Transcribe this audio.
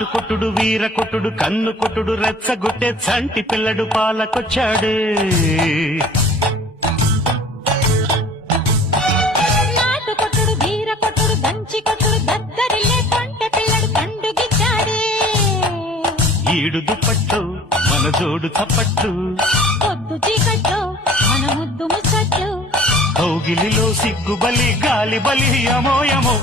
నాటు కొట్టుడు వీర కొట్టుడు కన్ను కొట్టుడు రెచ్చగొట్టే చంటి పిల్లడు పాలకొచ్చాడు నాటు కొట్టుడు వీర కొట్టుడు దంచి కొట్టుడు దద్దరిల్లే కొంటె పిల్లడు పండుగిచ్చాడే ఈడు దుప్పట్లు మన జోడు చప్పట్లు పొద్దు చీకట్లో మన ముద్దు ముచ్చట్లు కౌగిలిలో సిగ్గు బలి గాలి బలి యమో యమో